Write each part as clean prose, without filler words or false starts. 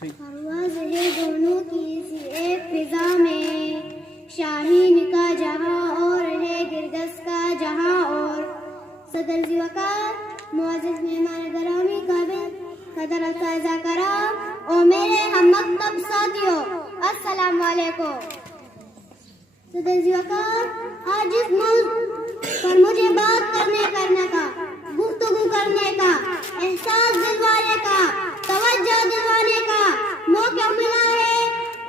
پرواز ہے دونوں کی سی ایک فضا میں، شاہین کا جہاں اور ہے گردش کا جہاں اور. صدر ذی وقار معزز مہمان گرامی قابل قدر اساتذہ کرام اور میرے ہم مکتب ساتھیوں، السلام علیکم. صدر ذی وقار، آج اس ملک پر مجھے بات کرنے کا، گفتگو کرنے کا، احساس دلوانے کا، توجہ دلوانے کا موقع ملا ہے.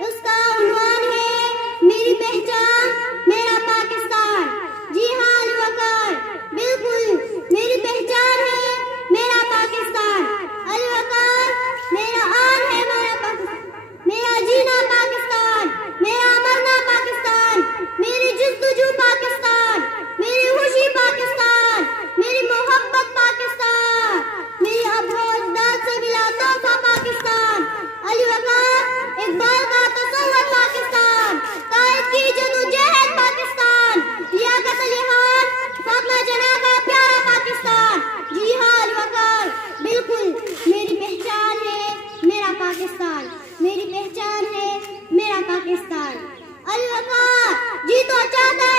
اس کا عنوان ہے میری پہچان میرا پاکستان. جی ہاں علی وقار، بالکل میری پہچان ہے میرا پاکستان. علی وقار، میرا آن ہے میرا پاکستان، میرا جینا پاکستان، میرا مرنا پاکستان، میری جستجو پاکستان، میری خوشی پاکستان، میری محبت پاکستان، میری ابو اجداد سے ملا تحفہ پاکستان. علی وقار، اقبال کا تصور پاکستان، قائد کی جدوجہد پاکستان، لیاقت علی خان، فاطمہ جناح کا پیارا پاکستان. جی ہاں علی وقار، بالکل میری پہچان ہے میرا پاکستان، میری پہچان ہے میرا پاکستان. علی وقار، جی تو چاہتا